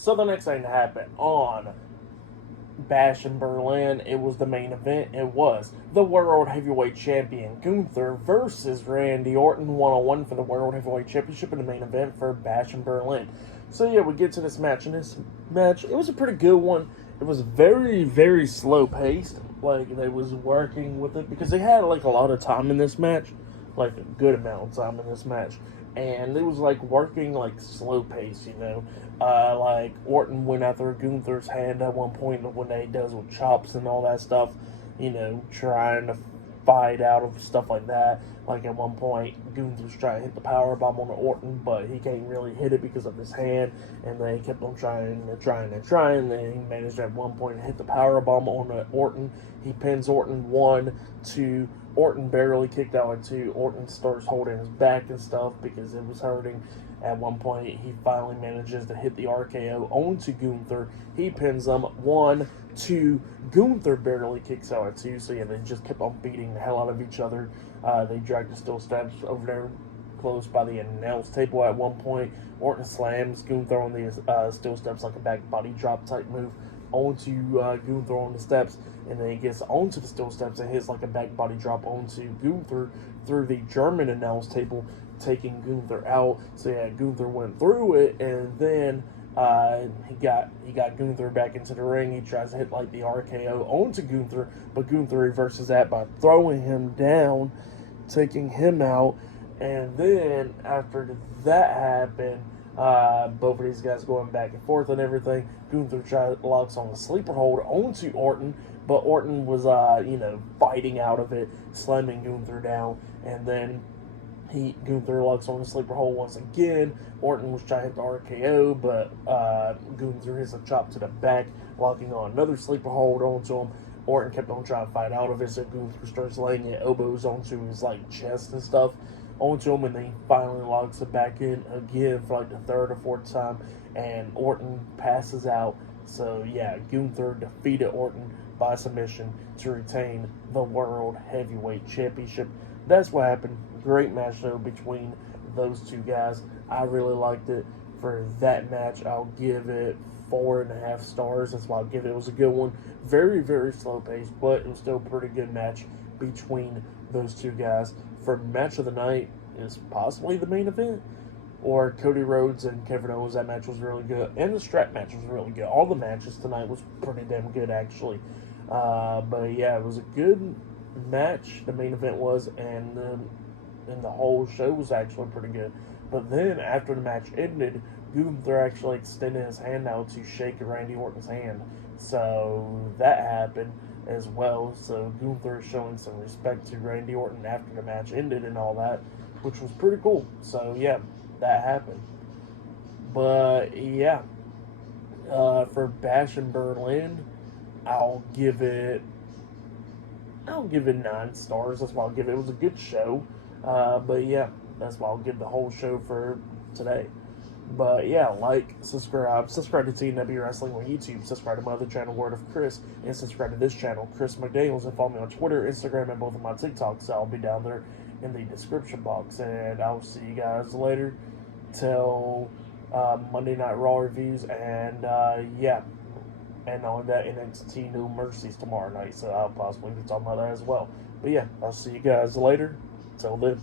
So the next thing to happen on Bash in Berlin, it was the main event. It was the World Heavyweight Champion Gunther versus Randy Orton, 1-on-1 for the World Heavyweight Championship in the main event for Bash in Berlin. So yeah, we get to this match, and this match, it was a pretty good one. It was very, very slow paced. Like, they was working with it because they had like a lot of time in this match, like a good amount of time in this match, and it was like working like slow pace, you know. Like Orton went after Gunther's hand at one point when they does with chops and all that stuff, you know, trying to fight out of stuff like that. Like at one point, Gunther's trying to hit the power bomb on Orton, but he can't really hit it because of his hand, and they kept on trying. And then he managed at one point to hit the power bomb on Orton. He pins Orton 1-2. Orton barely kicked out at 2. Orton starts holding his back and stuff because it was hurting. At one point, he finally manages to hit the RKO onto Gunther. He pins him 1-2. Gunther barely kicks out at 2. So yeah, they just kept on beating the hell out of each other. They dragged the steel steps over there close by the announce table at one point. Orton slams Gunther on the steel steps like a back body drop type move onto Gunther on the steps, and then he gets onto the steel steps and hits like a back body drop onto Gunther through the German announce table, taking Gunther out. So yeah, Gunther went through it, and then he got Gunther back into the ring. He tries to hit like the RKO onto Gunther, but Gunther reverses that by throwing him down, taking him out. And then after that happened, both of these guys going back and forth and everything. Gunther locks on the sleeper hold onto Orton, but Orton was, fighting out of it, slamming Gunther down, and then Gunther locks on the sleeper hold once again. Orton was trying to hit the RKO, but Gunther hits a chop to the back, locking on another sleeper hold onto him. Orton kept on trying to fight out of it, so Gunther starts laying elbows onto his chest and stuff onto him, and then he finally locks it back in again for the third or fourth time, and Orton passes out. So yeah, Gunther defeated Orton by submission to retain the World Heavyweight Championship. That's what happened. Great match though between those two guys. I really liked it. For that match, I'll give it 4.5 stars. That's why I'll give it. It was a good one. Very, very slow paced, but it was still a pretty good match between those two guys. For match of the night is possibly the main event, or Cody Rhodes and Kevin Owens. That match was really good, and the strap match was really good. All the matches tonight was pretty damn good, actually. But yeah, it was a good match. The main event was, and the whole show was actually pretty good. But then after the match ended, Gunther actually extended his hand out to shake Randy Orton's hand. So that happened as well. So Gunther is showing some respect to Randy Orton after the match ended and all that, which was pretty cool. So yeah, that happened. But yeah, for Bash in Berlin, I'll give it 9 stars. That's why I'll give it. It was a good show. But yeah, that's why I'll give the whole show for today. But yeah, subscribe to TNW Wrestling on YouTube, subscribe to my other channel, Word of Chris, and subscribe to this channel, Chris McDaniels, and follow me on Twitter, Instagram, and both of my TikToks. So I'll be down there in the description box, and I'll see you guys later till Monday Night Raw reviews, and yeah, and on that NXT No Mercies tomorrow night, so I'll possibly be talking about that as well. But yeah, I'll see you guys later. Till then.